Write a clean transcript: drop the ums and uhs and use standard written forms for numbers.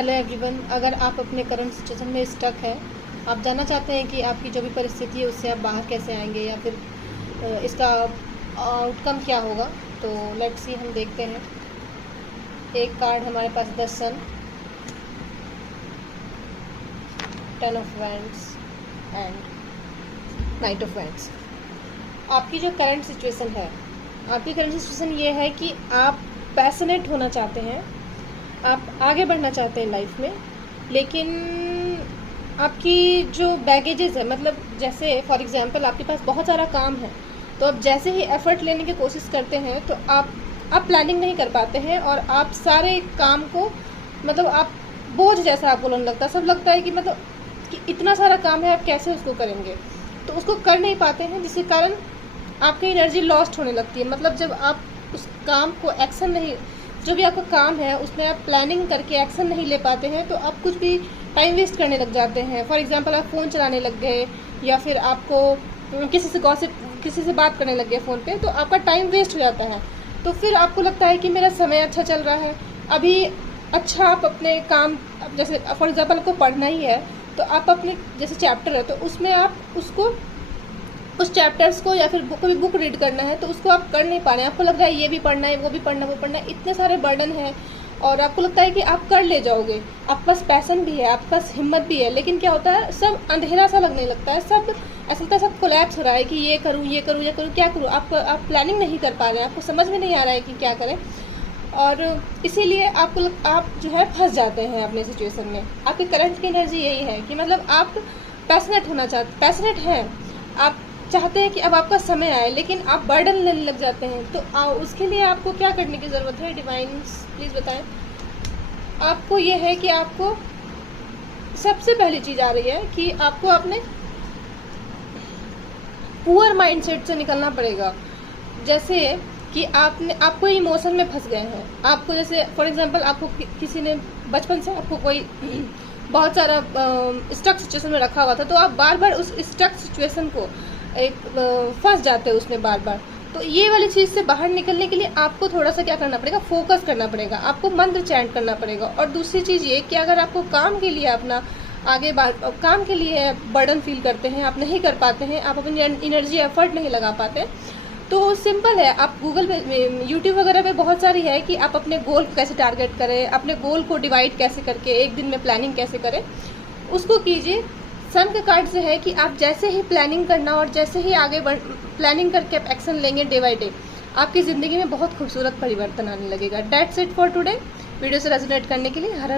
Hello everyone, अगर आप अपने करंट सिचुएशन में स्टक है, आप जानना चाहते हैं कि आपकी जो भी परिस्थिति है उससे आप बाहर कैसे आएंगे या फिर इसका आउटकम क्या होगा, तो लेट्स सी, हम देखते हैं। एक कार्ड हमारे पास the sun, 10 of wands and knight of wands. आपकी जो करंट सिचुएशन है, आपकी करंट सिचुएशन ये है कि आप पैशनेट होना चाहते हैं, आप आगे बढ़ना चाहते हैं लाइफ में, लेकिन आपकी जो बैगेजेस है, मतलब जैसे फॉर एग्जांपल आपके पास बहुत सारा काम है, तो आप जैसे ही एफर्ट लेने की कोशिश करते हैं तो आप प्लानिंग नहीं कर पाते हैं और आप सारे काम को, मतलब आप बोझ जैसा आपको लगने लगता है। सब लगता है कि मतलब कि इतना सारा काम है, आप कैसे उसको करेंगे, तो उसको कर नहीं पाते हैं, जिसके कारण आपकी एनर्जी लॉस्ट होने लगती है। मतलब जब आप उस काम को एक्शन नहीं, जो भी आपका काम है उसमें आप प्लानिंग करके एक्शन नहीं ले पाते हैं, तो आप कुछ भी टाइम वेस्ट करने लग जाते हैं। फॉर एग्जांपल आप फ़ोन चलाने लग गए या फिर आपको किसी से बात करने लग गए फ़ोन पे, तो आपका टाइम वेस्ट हो जाता है। तो फिर आपको लगता है कि मेरा समय अच्छा चल रहा है अभी। अच्छा, आप अपने काम, जैसे फॉर एग्जांपल आपको पढ़ना ही है, तो आप अपने जैसे चैप्टर है तो उसमें आप उस चैप्टर्स को या फिर कोई बुक रीड करना है तो उसको आप कर नहीं पा रहे हैं। आपको लग रहा है ये भी पढ़ना है, वो भी पढ़ना है, वो पढ़ना है, इतने सारे बर्डन हैं और आपको लगता है कि आप कर ले जाओगे, आपके पास पैशन भी है, आपके पास हिम्मत भी है, लेकिन क्या होता है, सब अंधेरा सा लगने लगता है, सब ऐसा लगता है सब कोलैप्स हो रहा है कि ये करूँ, ये करूँ, ये करूँ, क्या करूँ। आप प्लानिंग नहीं कर पा रहे हैं, आपको समझ में नहीं आ रहा है कि क्या करें, और इसीलिए आप जो है फंस जाते हैं अपने सिचुएशन में। आपकी करंट की एनर्जी यही है कि मतलब आप पैशनेट हैं, आप चाहते हैं कि अब आपका समय आए, लेकिन आप बर्डन लेने लग जाते हैं। तो उसके लिए आपको क्या करने की ज़रूरत है, डिवाइन्स प्लीज़ बताएं। आपको ये है कि आपको सबसे पहली चीज़ आ रही है कि आपको अपने पुअर माइंडसेट से निकलना पड़ेगा। जैसे कि आपको इमोशन में फंस गए हैं, आपको जैसे फॉर एग्जांपल आपको किसी ने बचपन से आपको कोई बहुत सारा स्टक सिचुएशन में रखा हुआ था, तो आप बार बार उस स्टक सिचुएशन को फंस जाते हैं उसमें बार बार। तो ये वाली चीज़ से बाहर निकलने के लिए आपको थोड़ा सा क्या करना पड़ेगा, फोकस करना पड़ेगा, आपको मंत्र चैंट करना पड़ेगा। और दूसरी चीज़ ये कि अगर आपको काम के लिए अपना काम के लिए बर्डन फील करते हैं, आप नहीं कर पाते हैं, आप अपनी एनर्जी एफर्ट नहीं लगा पाते, तो सिंपल है, आप गूगल पे, यूट्यूब वगैरह पे बहुत सारी है कि आप अपने गोल को कैसे टारगेट करें, अपने गोल को डिवाइड कैसे करके एक दिन में प्लानिंग कैसे करें, उसको कीजिए। सन के कार्ड से है कि आप जैसे ही प्लानिंग करना और जैसे ही आगे प्लानिंग करके आप एक्शन लेंगे डे बाय डे, आपकी ज़िंदगी में बहुत खूबसूरत परिवर्तन आने लगेगा। That's it for today. Video से रेजोनेट करने के लिए हर